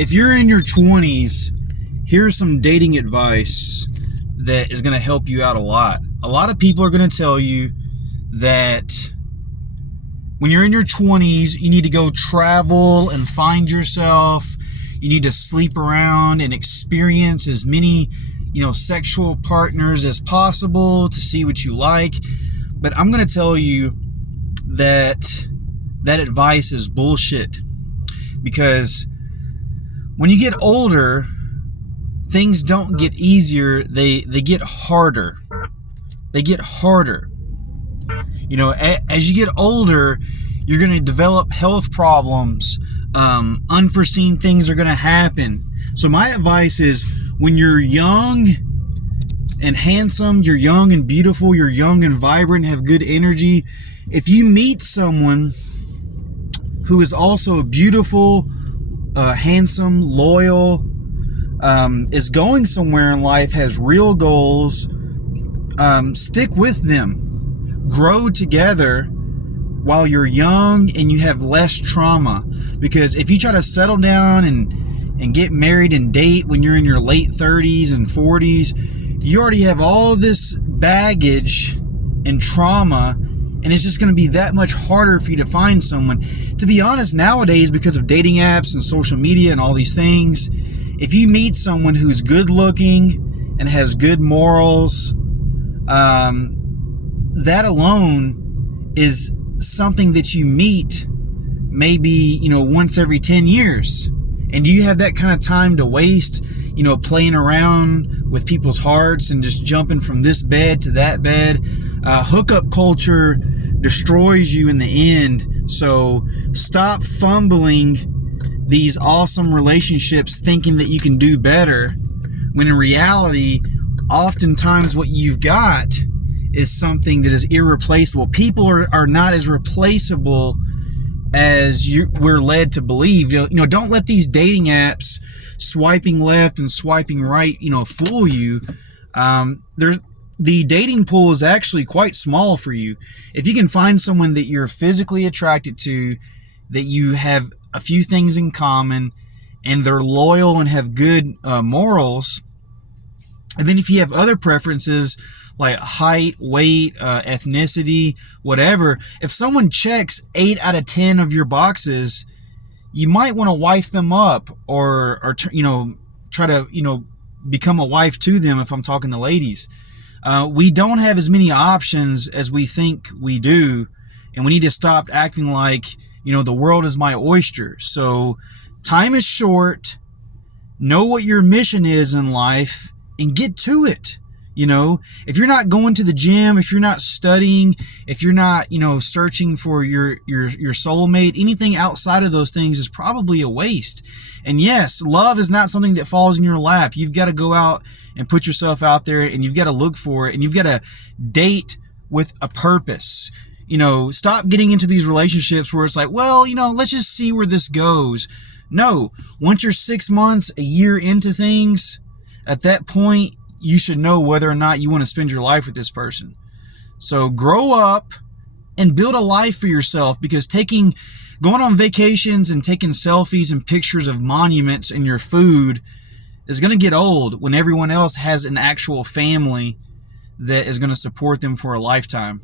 If you're in your 20s, here's some dating advice that is going to help you out a lot. A lot of people are going to tell you that when you're in your 20s, you need to go travel and find yourself. You need to sleep around and experience as many, sexual partners as possible to see what you like. But I'm going to tell you that advice is bullshit. Because when you get older, things don't get easier. They get harder. They get harder. As you get older, you're going to develop health problems. Unforeseen things are going to happen. So my advice is, when you're young and handsome, you're young and beautiful, you're young and vibrant, have good energy, if you meet someone who is also beautiful, handsome, loyal, is going somewhere in life, has real goals, stick with them. Grow together while you're young and you have less trauma. Because if you try to settle down and get married and date when you're in your late 30s and 40s, you already have all this baggage and trauma, and it's just going to be that much harder for you to find someone. To be honest, nowadays, because of dating apps and social media and all these things, if you meet someone who's good looking and has good morals, that alone is something that you meet maybe, once every 10 years. And do you have that kind of time to waste, playing around with people's hearts and just jumping from this bed to that bed? Hookup culture destroys you in the end. So stop fumbling these awesome relationships thinking that you can do better, when in reality, oftentimes what you've got is something that is irreplaceable. People are not as replaceable as we're led to believe. Don't let these dating apps, swiping left and swiping right, fool you. The dating pool is actually quite small for you. If you can find someone that you're physically attracted to, that you have a few things in common, and they're loyal and have good morals, and then if you have other preferences like height, weight, ethnicity, whatever, if someone checks 8 out of 10 of your boxes, you might want to wife them up, or try to become a wife to them. If I'm talking to ladies, we don't have as many options as we think we do, and we need to stop acting like the world is my oyster. So time is short. Know what your mission is in life and get to it. If you're not going to the gym, if you're not studying, if you're not, searching for your soulmate, anything outside of those things is probably a waste. And yes, love is not something that falls in your lap. You've got to go out and put yourself out there, and you've got to look for it, and you've got to date with a purpose. Stop getting into these relationships where it's like, well, let's just see where this goes. No, once you're 6 months, a year into things, at that point, you should know whether or not you want to spend your life with this person. So grow up and build a life for yourself, because going on vacations and taking selfies and pictures of monuments and your food is going to get old when everyone else has an actual family that is going to support them for a lifetime.